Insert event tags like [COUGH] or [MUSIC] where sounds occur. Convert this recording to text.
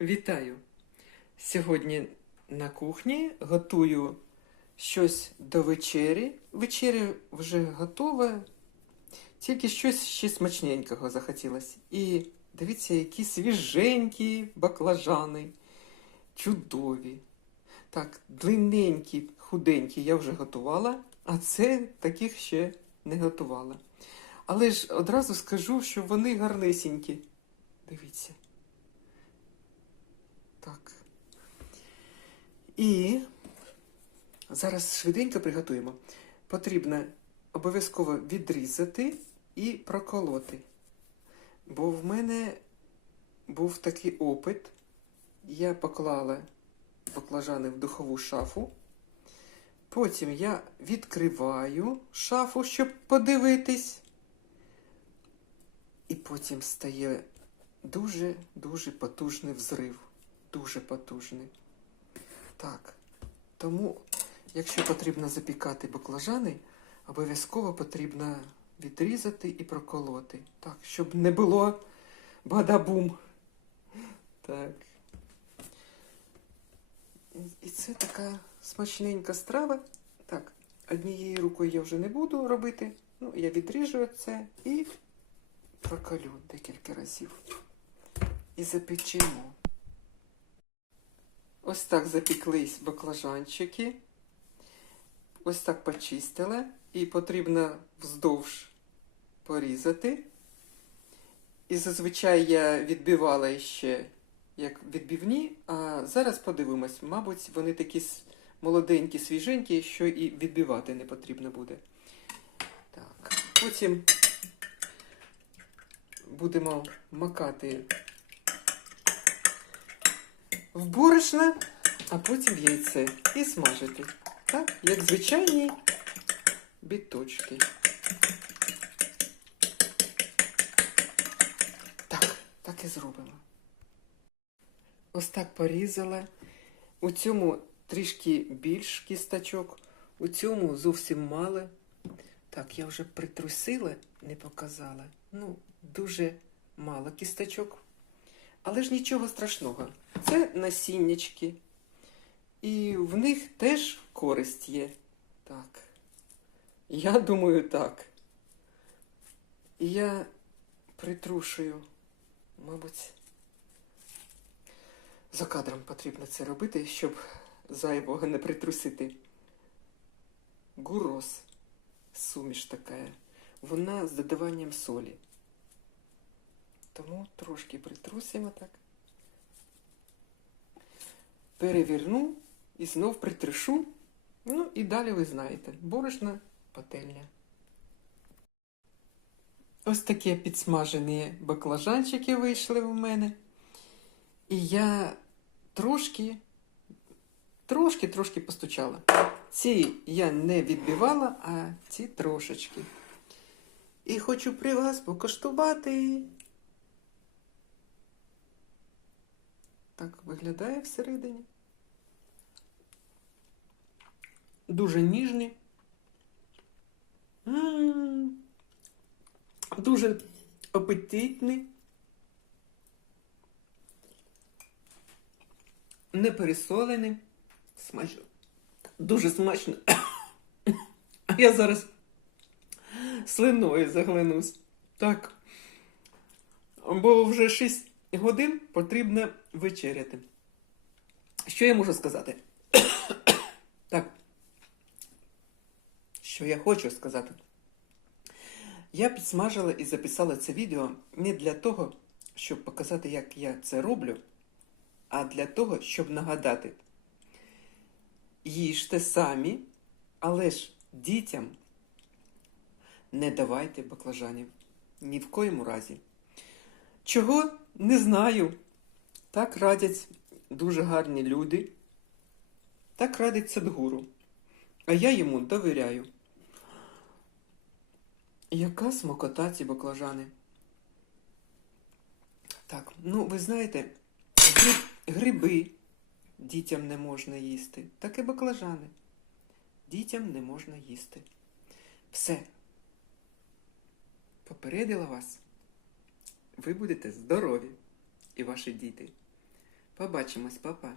Вітаю! Сьогодні на кухні готую щось до вечері. Вечеря вже готова, тільки щось ще смачненького захотілося. І дивіться, які свіженькі баклажани, чудові. Так, длинненькі, худенькі я вже готувала, а це таких ще не готувала. Але ж одразу скажу, що вони гарнесенькі. Дивіться. Так. І зараз швиденько приготуємо. Потрібно обов'язково відрізати і проколоти. Бо в мене був такий опит. Я поклала баклажани в духову шафу. Потім я відкриваю шафу, щоб подивитись. І потім стає дуже-дуже потужний взрив. Дуже потужний. Так. Тому, якщо потрібно запікати баклажани, обов'язково потрібно відрізати і проколоти. Так, щоб не було бадабум. Так. І це така смачненька страва. Так, однією рукою я вже не буду робити. Ну, я відріжу це і проколю декілька разів. І запечемо. Ось так запіклись баклажанчики. Ось так почистила. І потрібно вздовж порізати. І зазвичай я відбивала ще як відбивні, а зараз подивимось, мабуть, вони такі молоденькі, свіженькі, що і відбивати не потрібно буде. Так. Потім будемо макати в борошно, а потім яйце і смажити. Так, як звичайні біточки. Так, так і зробимо. Ось так порізала. У цьому трішки більш кісточок, у цьому зовсім мало. Так, я вже притрусила, не показала. Ну, дуже мало кісточок. Але ж нічого страшного. Це насіннячки. І в них теж користь є. Так. Я думаю, так. І я притрушую, мабуть, за кадром потрібно це робити, щоб зайвого не притрусити. Гурос. Суміш така. Вона з додаванням солі. Тому трошки притрусимо так. Переверну і знов притришу. Ну і далі ви знаєте, борошна пательня. Ось такі підсмажені баклажанчики вийшли у мене. І я трошки, трошки, трошки постучала. Ці я не відбивала, а ці трошечки. І хочу при вас покоштувати. Так виглядає всередині. Дуже ніжні. М, Дуже апетитні. Не пересолені. Смачно. Дуже смачно. [COUGHS] А я зараз слиною заглинусь. Так. Бо вже 6 годин потрібно вечеряти. Що я можу сказати? [COUGHS] так. Що я хочу сказати? Я підсмажила і записала це відео не для того, щоб показати, як я це роблю, а для того, щоб нагадати. Їжте самі, але ж дітям не давайте баклажанів. Ні в коєму разі. Чого? Не знаю. Так радять дуже гарні люди. Так радить Садгуру. А я йому довіряю. Яка смакота ці баклажани? Так, ну ви знаєте, гриб, гриби дітям не можна їсти, так і баклажани. Дітям не можна їсти. Все. Попередила вас. Ви будете здорові і ваші діти. Побачимось, папа.